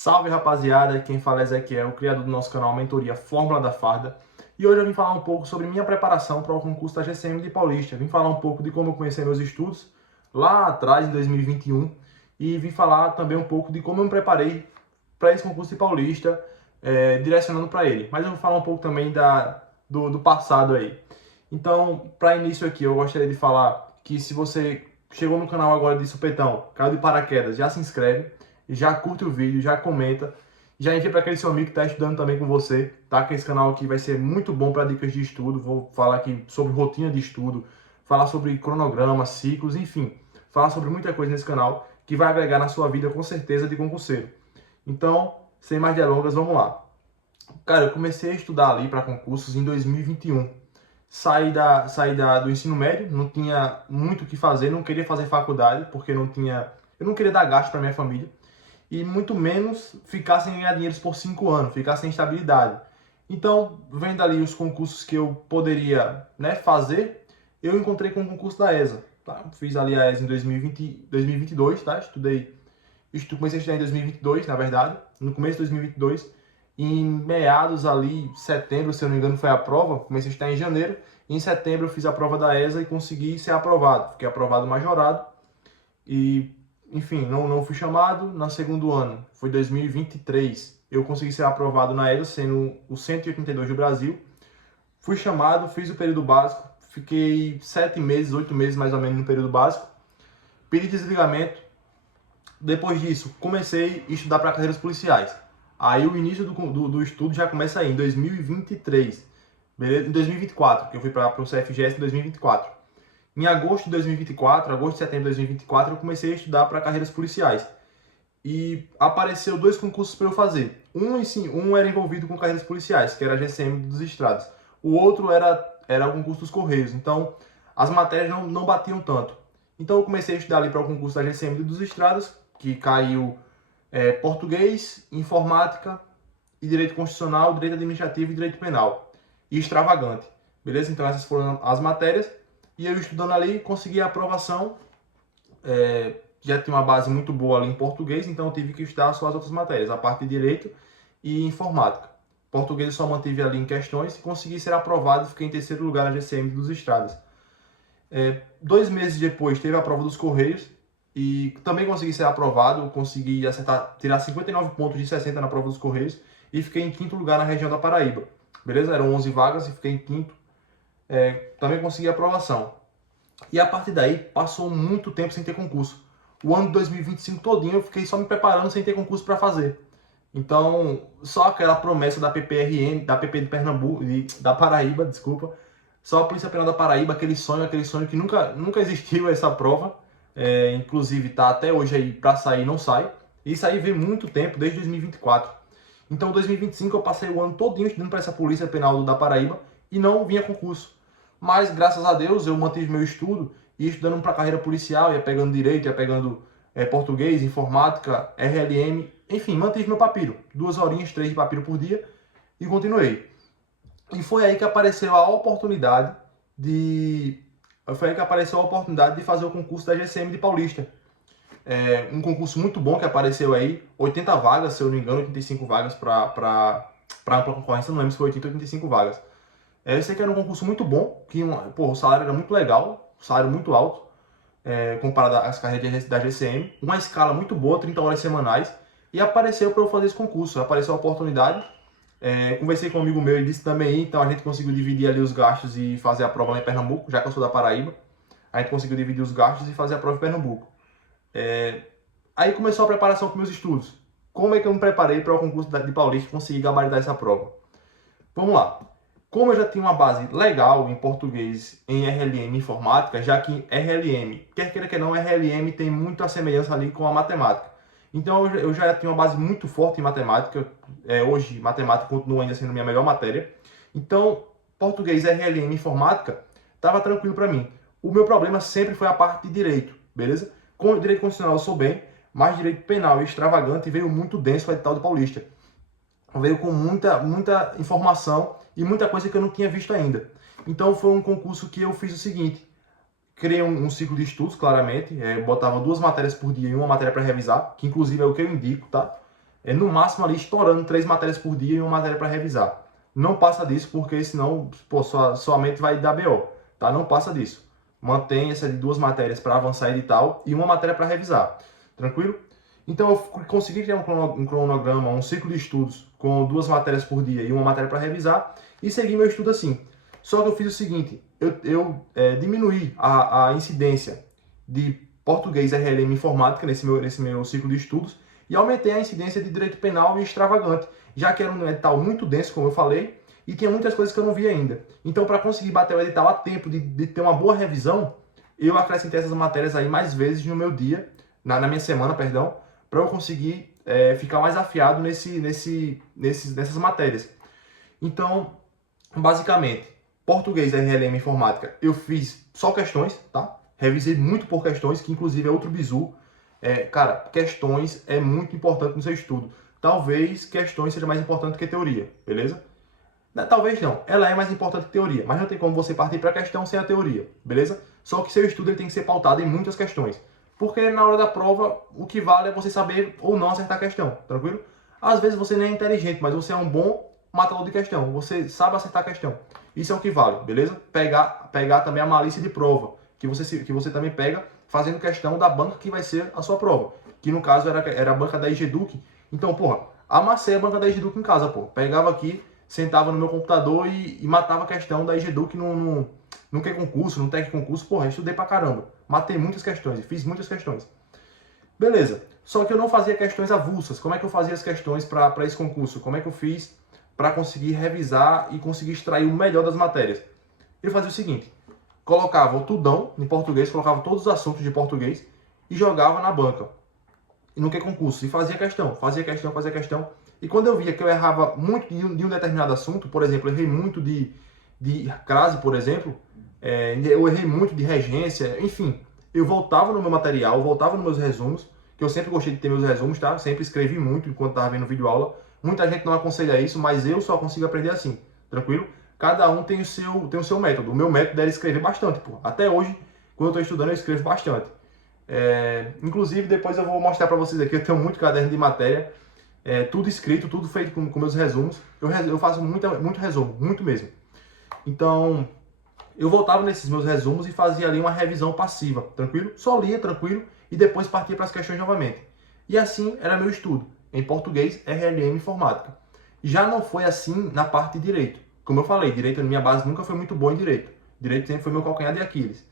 Salve rapaziada, quem fala é Ezequiel, criador do nosso canal Mentoria Fórmula da Farda. E hoje eu vim falar um pouco sobre minha preparação para o concurso da GCM de Paulista. Vim falar um pouco de como eu comecei meus estudos lá atrás, em 2021. E vim falar também um pouco de como eu me preparei para esse concurso de Paulista, direcionando para ele. Mas eu vou falar um pouco também do passado aí. Então, para início aqui, eu gostaria de falar que se você chegou no canal agora de supetão, caiu de paraquedas, já se inscreve, já curte o vídeo, já comenta, já envia para aquele seu amigo que está estudando também com você, tá? Que esse canal aqui vai ser muito bom para dicas de estudo. Vou falar aqui sobre rotina de estudo, falar sobre cronograma, ciclos, enfim, falar sobre muita coisa nesse canal que vai agregar na sua vida com certeza de concurseiro. Então, sem mais delongas, vamos lá. Cara, eu comecei a estudar ali para concursos em 2021. Do ensino médio, não tinha muito o que fazer, não queria fazer faculdade, porque eu não queria dar gasto para minha família, e muito menos ficar sem ganhar dinheiro por 5 anos, ficar sem estabilidade. Então, vendo ali os concursos que eu poderia, fazer, eu encontrei com o concurso da ESA. Tá? Fiz ali a ESA em 2022, tá? Comecei a estudar em 2022, na verdade, no começo de 2022. Em meados ali, setembro, se eu não me engano, foi a prova. Comecei a estudar em janeiro. Em setembro eu fiz a prova da ESA e consegui ser aprovado. Fiquei aprovado majorado. E, enfim, não fui chamado. No segundo ano, foi 2023, eu consegui ser aprovado na ESA, sendo o 182 do Brasil. Fui chamado, fiz o período básico. Fiquei 7 meses, 8 meses mais ou menos no período básico. Pedi desligamento. Depois disso, comecei a estudar para carreiras policiais. Aí o início do estudo já começa aí, em 2023, beleza? Em 2024, que eu fui para o CFGS em 2024. Em agosto de 2024, agosto e setembro de 2024, eu comecei a estudar para carreiras policiais. E apareceu 2 concursos para eu fazer. Um era envolvido com carreiras policiais, que era a GCM dos Estradas. O outro era o concurso dos Correios. Então, as matérias não batiam tanto. Então, eu comecei a estudar ali para o concurso da GCM dos Estradas, que caiu português, informática e direito constitucional, direito administrativo e direito penal. E extravagante. Beleza? Então, essas foram as matérias. E eu estudando ali, consegui a aprovação. Já tinha uma base muito boa ali em português, então eu tive que estudar só as outras matérias, a parte de direito e informática. Português eu só mantive ali em questões e consegui ser aprovado e fiquei em terceiro lugar na GCM dos Estradas. 2 meses depois teve a prova dos Correios e também consegui ser aprovado, eu consegui tirar 59 pontos de 60 na prova dos Correios e fiquei em quinto lugar na região da Paraíba. Beleza? Eram 11 vagas e fiquei em quinto. Também consegui a aprovação. E a partir daí passou muito tempo sem ter concurso. O ano de 2025 todinho eu fiquei só me preparando sem ter concurso para fazer. Então, só aquela promessa da PPRN, da PP de Pernambuco, da Paraíba, desculpa, só a Polícia Penal da Paraíba, aquele sonho que nunca existiu essa prova. Inclusive tá até hoje aí para sair, não sai. Isso aí vem muito tempo, desde 2024. Então, em 2025 eu passei o ano todinho estudando para essa Polícia Penal da Paraíba e não vinha concurso. Mas, graças a Deus, eu mantive meu estudo e estudando para carreira policial, ia pegando direito, ia pegando português, informática, RLM, enfim, mantive meu papiro. 2 horinhas, 3 de papiro por dia e continuei. E foi aí que apareceu a oportunidade de fazer o concurso da GCM de Paulista. Um concurso muito bom que apareceu aí, 80 vagas, se eu não me engano, 85 vagas para ampla concorrência, não lembro se foi 80 ou 85 vagas. Eu sei que era um concurso muito bom, que o salário era muito legal, salário muito alto, comparado às carreiras da GCM, uma escala muito boa, 30 horas semanais, e apareceu para eu fazer esse concurso, apareceu a oportunidade. Conversei com um amigo meu, ele disse também, então a gente conseguiu dividir ali os gastos e fazer a prova lá em Pernambuco, já que eu sou da Paraíba, a gente conseguiu dividir os gastos e fazer a prova em Pernambuco. Aí começou a preparação para meus estudos. Como é que eu me preparei para o concurso de Paulista e conseguir gabaritar essa prova? Vamos lá. Como eu já tinha uma base legal em português, em RLM e informática, já que RLM, quer queira que não, RLM tem muita semelhança ali com a matemática. Então eu já tinha uma base muito forte em matemática. Hoje, matemática continua ainda sendo minha melhor matéria. Então, português, RLM e informática, estava tranquilo para mim. O meu problema sempre foi a parte de direito, beleza? Com direito constitucional eu sou bem, mas direito penal e extravagante veio muito denso o edital de Paulista. Veio com muita informação e muita coisa que eu não tinha visto ainda. Então foi um concurso que eu fiz o seguinte: criei um ciclo de estudos, claramente, botava 2 matérias por dia e uma matéria para revisar, que inclusive é o que eu indico, tá? no máximo ali estourando 3 matérias por dia e uma matéria para revisar. Não passa disso, porque senão pô, sua mente vai dar BO, tá? Não passa disso. Mantenha essas 2 matérias para avançar edital e uma matéria para revisar. Tranquilo? Então eu consegui criar um cronograma, um ciclo de estudos com 2 matérias por dia e uma matéria para revisar e segui meu estudo assim. Só que eu fiz o seguinte, eu diminuí a incidência de português, RLM e informática nesse meu ciclo de estudos e aumentei a incidência de direito penal e extravagante, já que era um edital muito denso, como eu falei, e tinha muitas coisas que eu não vi ainda. Então, para conseguir bater o edital a tempo de ter uma boa revisão, eu acrescentei essas matérias aí mais vezes no meu dia, na minha semana, perdão, para eu conseguir ficar mais afiado nessas matérias. Então, basicamente, português, RLM e informática, eu fiz só questões, tá? Revisei muito por questões, que inclusive é outro bizu. Cara, questões é muito importante no seu estudo. Talvez questões seja mais importante que teoria, beleza? Talvez não, ela é mais importante que teoria, mas não tem como você partir para a questão sem a teoria, beleza? Só que seu estudo ele tem que ser pautado em muitas questões. Porque na hora da prova, o que vale é você saber ou não acertar a questão, tranquilo? Às vezes você nem é inteligente, mas você é um bom matador de questão, você sabe acertar a questão. Isso é o que vale, beleza? Pegar também a malícia de prova, que você também pega fazendo questão da banca que vai ser a sua prova. Que no caso era a banca da EGEDUC. Então, porra, amassei a banca da EGEDUC em casa, pô. Pegava aqui, sentava no meu computador e matava a questão da EGEDUC no que concurso, no TEC concurso. Porra, estudei pra caramba. Matei muitas questões, fiz muitas questões. Beleza. Só que eu não fazia questões avulsas. Como é que eu fazia as questões para esse concurso? Como é que eu fiz para conseguir revisar e conseguir extrair o melhor das matérias? Eu fazia o seguinte. Colocava o tudão em português, colocava todos os assuntos de português e jogava na banca. E no que concurso? E fazia questão. E quando eu via que eu errava muito de um determinado assunto, por exemplo, eu errei muito de crase, por exemplo, eu errei muito de regência, enfim, eu voltava no meu material, voltava nos meus resumos, que eu sempre gostei de ter meus resumos, tá? Sempre escrevi muito enquanto estava vendo vídeo aula. Muita gente não aconselha isso, mas eu só consigo aprender assim, tranquilo? Cada um tem o seu método. O meu método era escrever bastante, pô. Até hoje, quando eu estou estudando, eu escrevo bastante. Inclusive, depois eu vou mostrar para vocês aqui, eu tenho muito caderno de matéria, tudo escrito, tudo feito com meus resumos. Eu faço muito resumo, muito mesmo. Então, eu voltava nesses meus resumos e fazia ali uma revisão passiva, tranquilo? Só lia, tranquilo, e depois partia para as questões novamente. E assim era meu estudo, em português, RLM e informática. Já não foi assim na parte de direito. Como eu falei, direito, a minha base nunca foi muito boa em direito. Direito sempre foi meu calcanhar de Aquiles.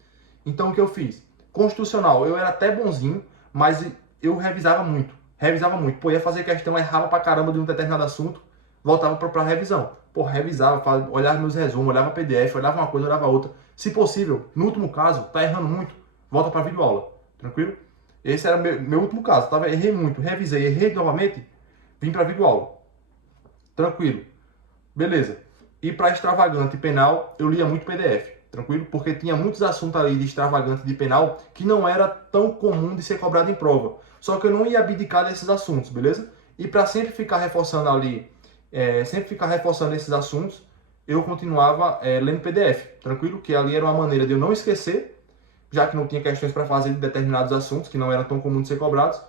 Então, o que eu fiz? Constitucional, eu era até bonzinho, mas eu revisava muito. Pô, ia fazer questão, errava pra caramba de um determinado assunto, voltava pra revisão. Pô, revisava, olhava meus resumos, olhava PDF, olhava uma coisa, olhava outra. Se possível, no último caso, tá errando muito, volta pra videoaula. Tranquilo? Esse era meu último caso. Errei muito, revisei, errei novamente, vim pra videoaula. Tranquilo. Beleza. E para extravagante e penal, eu lia muito PDF. Tranquilo? Porque tinha muitos assuntos ali de extravagante e de penal que não era tão comum de ser cobrado em prova. Só que eu não ia abdicar desses assuntos, beleza? E para sempre ficar reforçando ali, esses assuntos, eu continuava lendo PDF, tranquilo? Que ali era uma maneira de eu não esquecer, já que não tinha questões para fazer de determinados assuntos que não eram tão comuns de ser cobrados.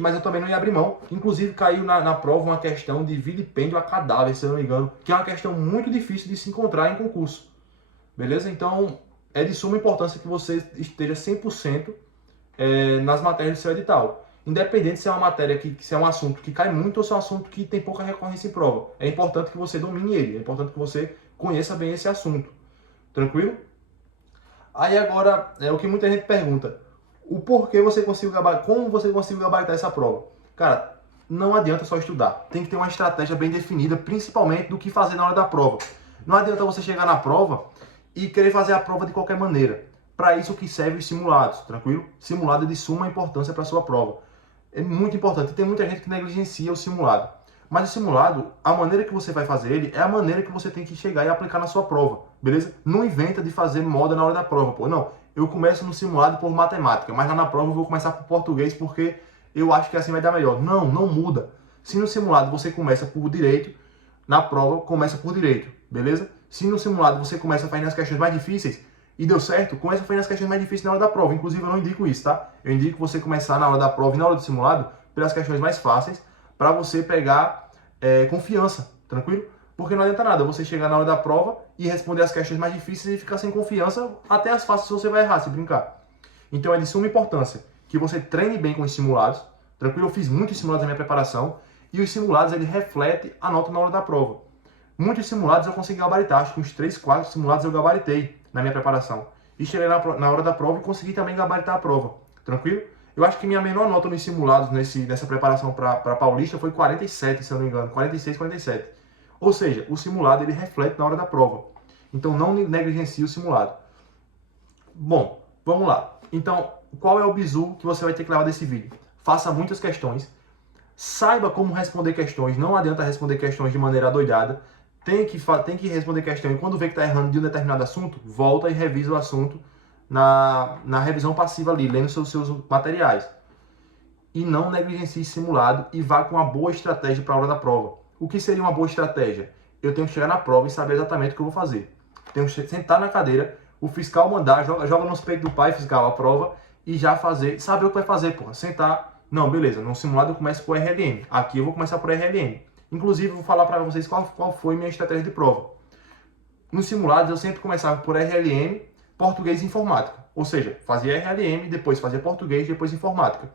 Mas eu também não ia abrir mão. Inclusive caiu na prova uma questão de vilipêndio a cadáver, se eu não me engano, que é uma questão muito difícil de se encontrar em concurso. Beleza? Então é de suma importância que você esteja 100% nas matérias do seu edital. Independente se é uma matéria se é um assunto que cai muito ou se é um assunto que tem pouca recorrência em prova. É importante que você domine ele, é importante que você conheça bem esse assunto. Tranquilo? Aí agora, o que muita gente pergunta, o porquê você conseguiu gabaritar, como você conseguiu gabaritar essa prova? Cara, não adianta só estudar, tem que ter uma estratégia bem definida, principalmente do que fazer na hora da prova. Não adianta você chegar na prova e querer fazer a prova de qualquer maneira. Para isso que servem os simulados, tranquilo? Simulado é de suma importância para a sua prova. É muito importante. Tem muita gente que negligencia o simulado. Mas o simulado, a maneira que você vai fazer ele, é a maneira que você tem que chegar e aplicar na sua prova, beleza? Não inventa de fazer moda na hora da prova, pô. Não, eu começo no simulado por matemática, mas lá na prova eu vou começar por português porque eu acho que assim vai dar melhor. Não, não muda. Se no simulado você começa por direito, na prova começa por direito, beleza? Se no simulado você começa fazendo as questões mais difíceis e deu certo, começa fazendo as questões mais difíceis na hora da prova. Inclusive eu não indico isso, tá? Eu indico você começar na hora da prova e na hora do simulado pelas questões mais fáceis, para você pegar confiança, tranquilo? Porque não adianta nada você chegar na hora da prova e responder as questões mais difíceis e ficar sem confiança, até as fáceis você vai errar, se brincar. Então é de suma importância que você treine bem com os simulados, tranquilo? Eu fiz muitos simulados na minha preparação e os simulados eles refletem a nota na hora da prova. Muitos simulados eu consegui gabaritar, acho que uns 3, 4 simulados eu gabaritei na minha preparação. E cheguei na hora da prova e consegui também gabaritar a prova, tranquilo? Eu acho que minha menor nota nos simulados nessa preparação para Paulista foi 47, se eu não me engano, 46, 47. Ou seja, o simulado ele reflete na hora da prova. Então não negligencie o simulado. Bom, vamos lá. Então, qual é o bizu que você vai ter que levar desse vídeo? Faça muitas questões. Saiba como responder questões. Não adianta responder questões de maneira adoidada. Tem que responder questão. E quando vê que está errando de um determinado assunto, volta e revisa o assunto na revisão passiva ali, lendo seus materiais. E não negligencie simulado e vá com uma boa estratégia para a hora da prova. O que seria uma boa estratégia? Eu tenho que chegar na prova e saber exatamente o que eu vou fazer. Tenho que sentar na cadeira, o fiscal mandar, joga nos peitos do pai, fiscal, a prova, e já saber o que vai fazer, porra. Sentar, não, beleza, no simulado eu começo por RLM. Aqui eu vou começar por RLM. Inclusive, eu vou falar para vocês qual foi minha estratégia de prova. Nos simulados, eu sempre começava por RLM, português e informática. Ou seja, fazia RLM, depois fazia português, depois informática.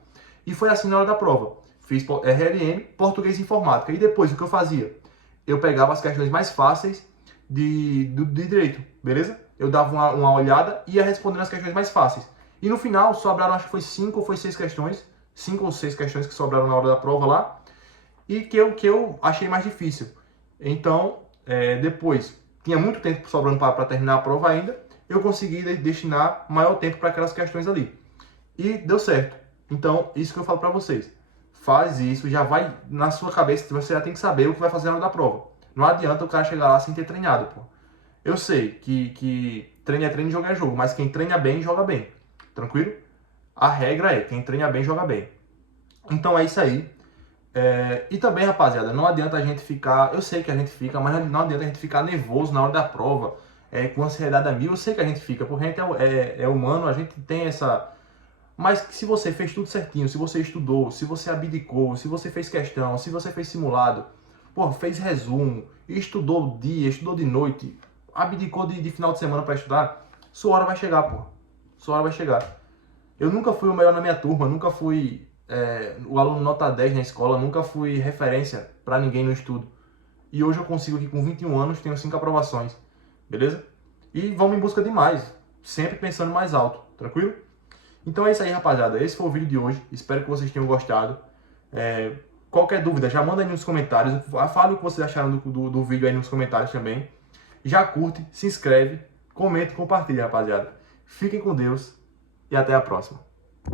E foi assim na hora da prova. Fiz RLM, português e informática. E depois, o que eu fazia? Eu pegava as questões mais fáceis de direito, beleza? Eu dava uma olhada e ia respondendo as questões mais fáceis. E no final, sobraram, acho que foi 5 ou 6 questões. 5 ou 6 questões que sobraram na hora da prova lá. E que eu achei mais difícil. Então, depois, tinha muito tempo sobrando para terminar a prova ainda, eu consegui destinar maior tempo para aquelas questões ali. E deu certo. Então, isso que eu falo para vocês. Faz isso, já vai na sua cabeça, você já tem que saber o que vai fazer na hora da prova. Não adianta o cara chegar lá sem ter treinado, pô. Eu sei que treino é treino, jogo é jogo, mas quem treina bem, joga bem. Tranquilo? A regra é, quem treina bem, joga bem. Então é isso aí. E também, rapaziada, não adianta a gente ficar... Eu sei que a gente fica, mas não adianta a gente ficar nervoso na hora da prova, com ansiedade a mil. Eu sei que a gente fica, porque a gente é humano, a gente tem essa... Mas se você fez tudo certinho, se você estudou, se você abdicou, se você fez questão, se você fez simulado, fez resumo, estudou dia, estudou de noite, abdicou de final de semana para estudar, sua hora vai chegar, Sua hora vai chegar. Eu nunca fui o melhor na minha turma, nunca fui o aluno nota 10 na escola, nunca fui referência para ninguém no estudo. E hoje eu consigo aqui com 21 anos, tenho 5 aprovações, beleza? E vamos em busca de mais, sempre pensando mais alto, tranquilo? Então é isso aí, rapaziada. Esse foi o vídeo de hoje. Espero que vocês tenham gostado. Qualquer dúvida, já manda aí nos comentários. Fale o que vocês acharam do vídeo aí nos comentários também. Já curte, se inscreve, comenta e compartilha, rapaziada. Fiquem com Deus e até a próxima.